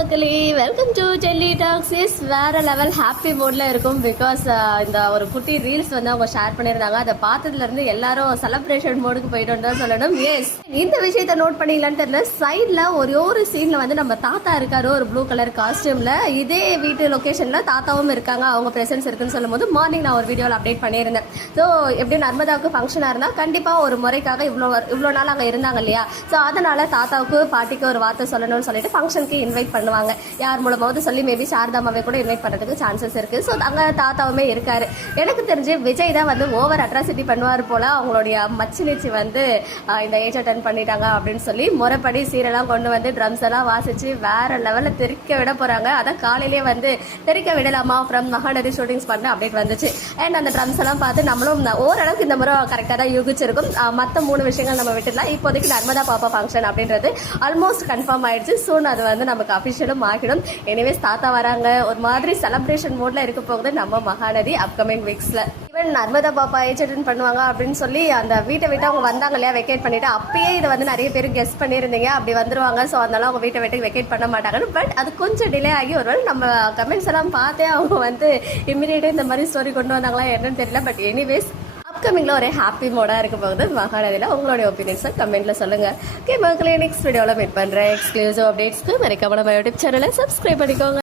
மக்களே welcome to Delhi is வேற level happy மூட்ல இருக்கும் பிகாஸ் uh, இந்த ஒரு குட்டி ரீல்ஸ் வந்து அவங்க ஷேர் பண்ணியிருந்தாங்க. அதை பார்த்ததுல இருந்து எல்லாரும் செலிப்ரேஷன் மோடுக்கு போயிட்டு தான் சொல்லணும். எஸ் இந்த விஷயத்த நோட் பண்ணீங்களான்னு தெரியல. சைட்ல ஒரே ஒரு சீன்ல வந்து நம்ம தாத்தா இருக்காரு ஒரு ப்ளூ கலர் காஸ்டியூம்ல இதே வீட்டு லொகேஷன்ல தாத்தாவும் இருக்காங்க. அவங்க பிரசன்ஸ் இருக்குன்னு சொல்லும் போது மார்னிங் நான் ஒரு வீடியோவில் அப்டேட் பண்ணியிருந்தேன். ஸோ எப்படி நர்மதாவுக்கு ஃபங்க்ஷனாக இருந்தால் கண்டிப்பாக ஒரு முறைக்காக இவ்வளோ இவ்வளோ நாள் அங்கே இருந்தாங்க இல்லையா? ஸோ அதனால தாத்தாவுக்கு பாட்டிக்கு ஒரு வார்த்தை சொல்லணும்னு சொல்லிட்டு ஃபங்க்ஷனுக்கு இன்வைட் பண்ணுவாங்க யார் மூலமாவது சொல்லி மேபி சாரதாமாவை கூட இன்வைட் பண்ணுறதுக்கு சான்சஸ் இருக்குது ஸோ அங்கே தாத்தாவுமே இருக்காரு. எனக்கு தெரிஞ்சு விஜய் தான் வந்து ஓவர் அட்ராசிட்டி பண்ணுவார் போல அவங்களுடைய மச்சினிச்சி வந்து இந்த ஏஜ் அட்டன் பண்ணிட்டாங்க அப்படின்னு சொல்லி முறைப்படி சீரெல்லாம் கொண்டு வந்து ட்ரம்ஸ் எல்லாம் வாசிச்சு வேற லெவலில் தெரிக்க விட போகிறாங்க அதான் காலையிலேயே வந்து தெறிக்க விடலாமா ஃப்ரம் மகாநதி ஷூட்டிங்ஸ் பண்ண அப்டேட் வந்துச்சு. அண்ட் அந்த ட்ரம்ஸ் எல்லாம் பார்த்து நம்மளும் ஓரளவுக்கு இந்த முறை கரெக்டாக தான் யூகிச்சிருக்கும். மற்ற மூணு விஷயங்கள் நம்ம விட்டுலாம் இப்போதைக்கு நர்மதா பாப்பா ஃபங்க்ஷன் அப்படின்றது ஆல்மோஸ்ட் கன்ஃபார்ம் ஆயிடுச்சு. சூன் அது வந்து நமக்கு அஃபிஷியலும் ஆகிடும் எனவே தாத்தா வராங்க. ஒரு மாதிரி செலிப்ரேஷன் மோட்ல இருக்க போகுது நம்ம மகாநதி அப்கமிங் வீக்ஸ்ல ஈவன் நர்மதா பாப்பா ஏஜ் அட்டன் பண்ணுவாங்க அப்படின்னு சொல்லி அந்த வீட்டை விட்டு அவங்க வந்தாங்க இல்லையா வெக்கேட் பண்ணிட்டு. அப்பயே இதை வந்து நிறைய பேர் கெஸ் பண்ணியிருந்தீங்க. அப்படி வந்துருவாங்க. ஸோ அதனால அவங்க வீட்டை விட்டு வெக்கேட் பண்ண மாட்டாங்கன்னு. பட் அது கொஞ்சம் டிலே ஆகி ஒருவேளை நம்ம கமெண்ட்ஸ் எல்லாம் பார்த்தே அவங்க வந்து இம்மிடியேட்டாக இந்த மாதிரி ஸ்டோரி கொண்டு வந்தாங்களா என்னன்னு தெரியல. பட் எனிவேஸ் அப்கமிங்கில் ஒரே ஹாப்பி மோடாக இருக்க போகுது. மகாநதியில் உங்களுடைய ஒப்பீனியன்ஸை கமெண்ட்டில் சொல்லுங்க. ஓகே மக்களே நெக்ஸ்ட் வீடியோவில் மீட் பண்ணுறேன் எக்ஸ்க்ளூசிவ் அப்டேட்ஸ்க்கு மறைக்காம நம்ம யூடியூப் சேனலை சப்ஸ்கிரைப் பண்ணிக்கோங்க.